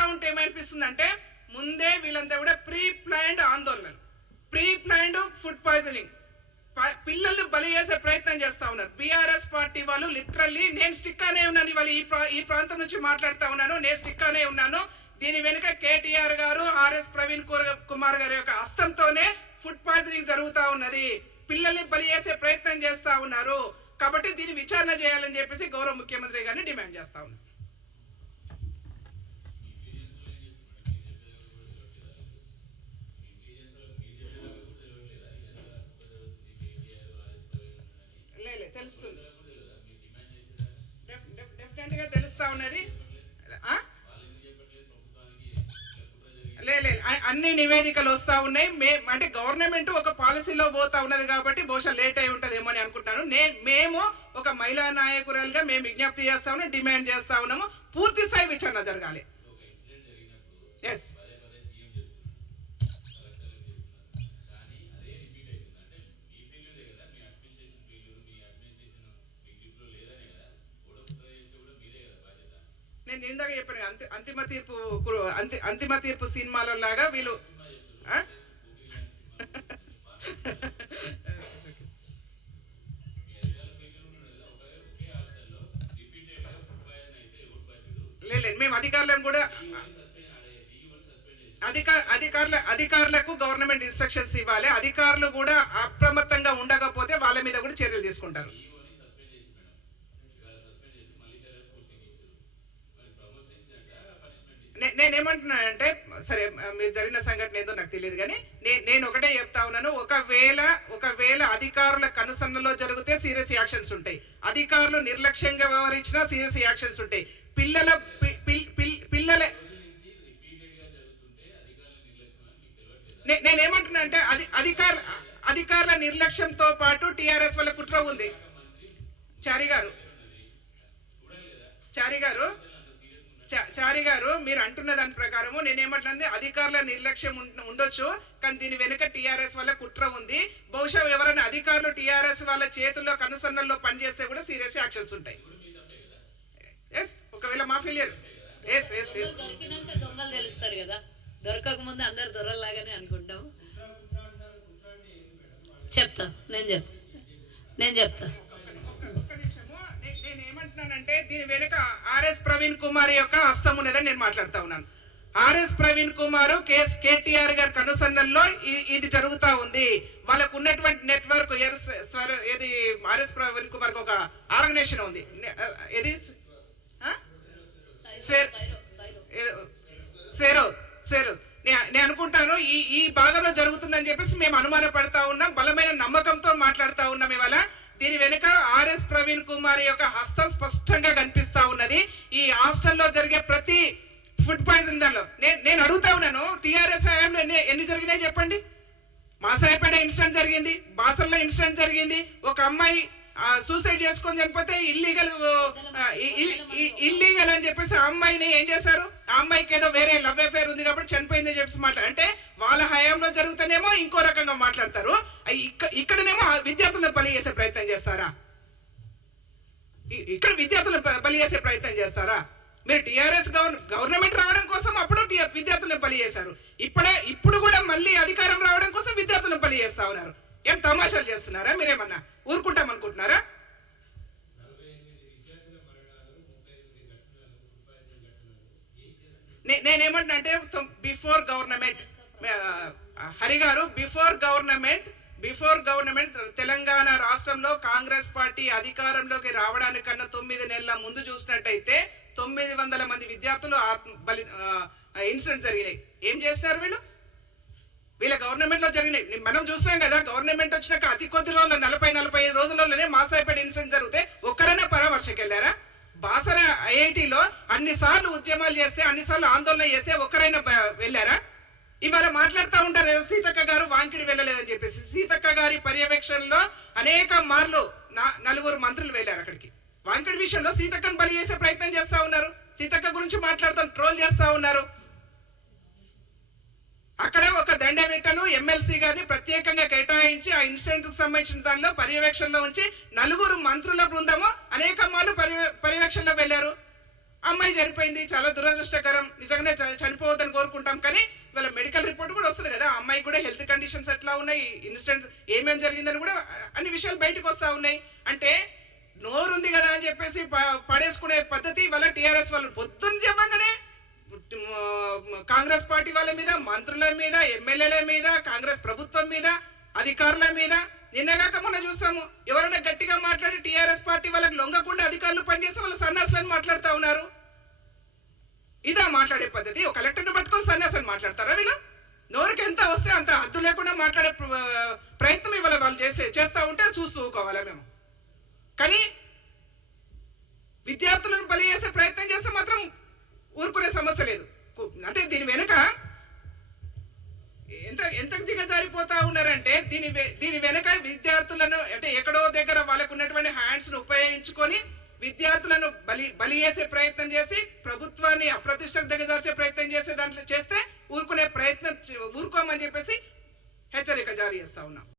చూస్తా ఉంటే ఏమనిపిస్తుంది అంటే ముందే వీళ్ళంతా కూడా ప్రీ ప్లాన్డ్ ఆందోళనలు, ప్రీ ప్లాన్డ్ ఫుడ్ పాయిజనింగ్, పిల్లలు బలి చేసే ప్రయత్నం చేస్తా ఉన్నారు. బీఆర్ఎస్ పార్టీ వాళ్ళు లిటరల్లీ, నేను స్టిక్ అనే ఉన్నాను, ఇవాళ ఈ ప్రాంతం నుంచి మాట్లాడుతా ఉన్నాను, నేను స్టిక్ అనే ఉన్నాను. దీని వెనుక కేటీఆర్ గారు, ఆర్ఎస్ ప్రవీణ్ కుమార్ గారి యొక్క హస్తంతోనే ఫుడ్ పాయిజనింగ్ జరుగుతా ఉన్నది. పిల్లల్ని బలి చేసే ప్రయత్నం చేస్తా ఉన్నారు. కాబట్టి దీన్ని విచారణ చేయాలని చెప్పేసి గౌరవ ముఖ్యమంత్రి గారిని డిమాండ్ చేస్తా ఉన్నాను. తెలుస్తుంది, డెఫినెట్ గా తెలుస్తా ఉన్నది. అన్ని నివేదికలు వస్తా ఉన్నాయి. అంటే గవర్నమెంట్ ఒక పాలసీలో పోతా ఉన్నది కాబట్టి బహుశా లేట్ అయి ఉంటదేమో అని అనుకుంటున్నాను. మేము ఒక మహిళా నాయకురాలుగా మేము విజ్ఞప్తి చేస్తా ఉన్నాం, డిమాండ్ చేస్తా ఉన్నాము, పూర్తి స్థాయి విచారణ జరగాలి. ఎస్, నేను ఇందాక చెప్పాను అంతిమ తీర్పు సినిమాలో లాగా వీళ్ళు లేదు, మేము అధికారులను కూడా అధికారులకు గవర్నమెంట్ ఇన్స్ట్రక్షన్స్ ఇవ్వాలి. అధికారులు కూడా అప్రమత్తంగా ఉండకపోతే వాళ్ళ మీద కూడా చర్యలు తీసుకుంటారు. నేనేమంటున్నానంటే, సరే మీరు జరిగిన సంఘటన ఏదో నాకు తెలియదు కానీ నేను ఒకటే చెప్తా ఉన్నాను, ఒకవేళ అధికారుల కనుసన్నలో జరిగితే సీరియస్ యాక్షన్స్ ఉంటాయి, అధికారులు నిర్లక్ష్యంగా వ్యవహరించినా సీరియస్ యాక్షన్స్ ఉంటాయి. పిల్లల నేనేమంటున్నా అంటే అధికారుల నిర్లక్ష్యంతో పాటు టిఆర్ఎస్ వల్ల కుట్ర ఉంది. చారి గారు మీరు అంటున్న దాని ప్రకారము నేనేమంటున్నది, అధికారుల నిర్లక్ష్యం ఉండొచ్చు, కానీ దీని వెనుక టిఆర్ఎస్ వల్ల కుట్ర ఉంది. బహుశా ఎవరైనా అధికారులు టిఆర్ఎస్ వాళ్ళ చేతుల్లో కనుసన్నల్లో పనిచేస్తే కూడా సీరియస్ యాక్షన్స్ ఉంటాయి. ఎస్, ఒకవేళ మా ఫెయిలియర్ దొంగలు తెలుస్తారు కదా, దొరకక ముందు అందరు దొరలాగానే అనుకుంటాం. నేను చెప్తా అంటే దీని వెనుక ఆర్ఎస్ ప్రవీణ్ కుమార్ యొక్క హస్తం ఉన్నదని నేను మాట్లాడుతా ఉన్నాను. ఆర్ఎస్ ప్రవీణ్ కుమార్ కేటీఆర్ గారి కనుసన్నల్లో ఇది జరుగుతా ఉంది. వాళ్ళకు ఉన్నటువంటి నెట్వర్క్ ఏది, ఆర్ఎస్ ప్రవీణ్ కుమార్ ఒక ఆర్గనైజేషన్ ఉంది, ఏది నేను అనుకుంటాను ఈ భాగంలో జరుగుతుందని చెప్పేసి మేము అనుమాన పడతా ఉన్నాం, బలమైన నమ్మకంతో మాట్లాడుతా ఉన్నాం. ఇవాళ దీని వెనుక ఆర్ఎస్ ప్రవీణ్ కుమార్ యొక్క హస్తం స్పష్టంగా కనిపిస్తా ఉన్నది. ఈ హాస్టల్లో జరిగే ప్రతి ఫుడ్ పాయిజన్ దానిలో నేను అడుగుతా ఉన్నాను, టిఆర్ఎస్ హయాంలో ఎన్ని జరిగినాయి చెప్పండి. మాసాయపేట ఇన్సిడెంట్ జరిగింది, బాసర్లో ఇన్సిడెంట్ జరిగింది, ఒక అమ్మాయి సూసైడ్ చేసుకొని చనిపోతే ఇల్లీగల్ అని చెప్పేసి ఆ అమ్మాయిని ఏం చేశారు, ఆ అమ్మాయికి ఏదో వేరే లవ్ అఫేర్ ఉంది కాబట్టి చనిపోయిందని చెప్పేసి మాట్లాడారు. అంటే వాళ్ళ హయాంలో జరుగుతానేమో ఇంకో రకంగా మాట్లాడతారు, ఇక్కడనేమో విద్యార్థులను బలి చేసే ప్రయత్నం చేస్తారా? ఇక్కడ విద్యార్థులను బలి చేసే ప్రయత్నం చేస్తారా? మీరు టిఆర్ఎస్ గవర్నమెంట్ రావడం కోసం అప్పుడు విద్యార్థులను బలి చేశారు, ఇప్పుడు కూడా మళ్ళీ అధికారం రావడం కోసం విద్యార్థులను బలి చేస్తా ఉన్నారు. ఏం తమాషాలు చేస్తున్నారా? మీరేమన్నా ఊరుకుంటాం అనుకుంటున్నారా? నేనేమంటున్నా అంటే బిఫోర్ గవర్నమెంట్, హరి గారు, బిఫోర్ గవర్నమెంట్ తెలంగాణ రాష్ట్రంలో కాంగ్రెస్ పార్టీ అధికారంలోకి రావడానికన్నా 9 నెలల ముందు చూసినట్టయితే 900 మంది విద్యార్థులు ఇన్సిడెంట్ జరిగినాయి. ఏం చేసినారు వీళ్ళ గవర్నమెంట్ లో జరిగినాయి మనం చూస్తున్నాం కదా. గవర్నమెంట్ వచ్చినాక అతి కొద్ది రోజుల్లో 40-45 రోజుల్లోనే మాసాయిపేట ఇన్సిడెంట్ జరిగితే ఒక్కరైనా పరామర్శకి వెళ్ళారా? బాసర ఐఐటిలో అన్నిసార్లు ఉద్యమాలు చేస్తే, అన్నిసార్లు ఆందోళన చేస్తే ఒక్కరైనా వెళ్ళారా? ఇవాళ మాట్లాడుతూ ఉంటారు సీతక్క గారు వాంకిడి వెళ్ళలేదని చెప్పేసి. సీతక్క గారి పర్యవేక్షణలో అనేక మార్లు 4 మంత్రులు వెళ్ళారు అక్కడికి. వాంకిడి విషయంలో సీతక్కను బలి చేసే ప్రయత్నం చేస్తా ఉన్నారు, సీతక్క గురించి మాట్లాడుతూ ట్రోల్ చేస్తా ఉన్నారు. అక్కడ ఒక దండవేటను ఎమ్మెల్సీ గారిని ప్రత్యేకంగా కేటాయించి ఆ ఇన్సిడెంట్ కు సంబంధించిన దానిలో పర్యవేక్షణలో ఉంచి 4 మంత్రుల బృందము అనేక మార్లు పర్యవేక్షణలో వెళ్ళారు. అమ్మాయి చనిపోయింది, చాలా దురదృష్టకరం, నిజంగానే చనిపోవద్దని కోరుకుంటాం. కానీ ఇవాళ మెడికల్ రిపోర్ట్ కూడా వస్తుంది కదా, అమ్మాయి కూడా హెల్త్ కండిషన్స్ ఎట్లా ఉన్నాయి, ఇన్సిడెంట్స్ ఏమేమి జరిగిందని కూడా అన్ని విషయాలు బయటకు వస్తా ఉన్నాయి. అంటే నోరుంది కదా అని చెప్పేసి పడేసుకునే పద్ధతి వాళ్ళ టీఆర్ఎస్ వాళ్ళు. పొద్దున్న చెప్పగానే కాంగ్రెస్ పార్టీ వాళ్ళ మీద, మంత్రుల మీద, ఎమ్మెల్యేల మీద, కాంగ్రెస్ ప్రభుత్వం మీద, అధికారుల మీద. నిన్నగాక మొన్న చూసాము, ఎవరైనా గట్టిగా మాట్లాడి టీఆర్ఎస్ పార్టీ వాళ్ళకి లొంగకుండా అధికారులు పనిచేసి వాళ్ళ సన్యాసులను మాట్లాడుతూ ఉన్నారు. ఇదా మాట్లాడే పద్ధతి? ఒక కలెక్టర్ని పట్టుకొని సన్యాసాన్ని మాట్లాడతారా వీళ్ళు? నోరుకి ఎంత వస్తే అంత హద్దు లేకుండా మాట్లాడే ప్రయత్నం ఇవాళ వాళ్ళు చేస్తా ఉంటే చూసుకోవాలా మేము. కానీ విద్యార్థులను బలి చేసే ప్రయత్నం చేస్తే మాత్రం ఊరుకునే సమస్య లేదు. అంటే దీని వెనుక ఎంత దిగజారిపోతా ఉన్నారంటే, దీని వెనుక విద్యార్థులను అంటే ఎక్కడో దగ్గర వాళ్ళకు ఉన్నటువంటి హ్యాండ్స్ ను ఉపయోగించుకొని విద్యార్థులను బలి చేసే ప్రయత్నం చేసి ప్రభుత్వాన్ని అప్రతిష్టకు దిగజార్చే ప్రయత్నం చేసే దాంట్లో చేస్తే ఊరుకోమని చెప్పేసి హెచ్చరిక జారీ చేస్తా ఉన్నాం.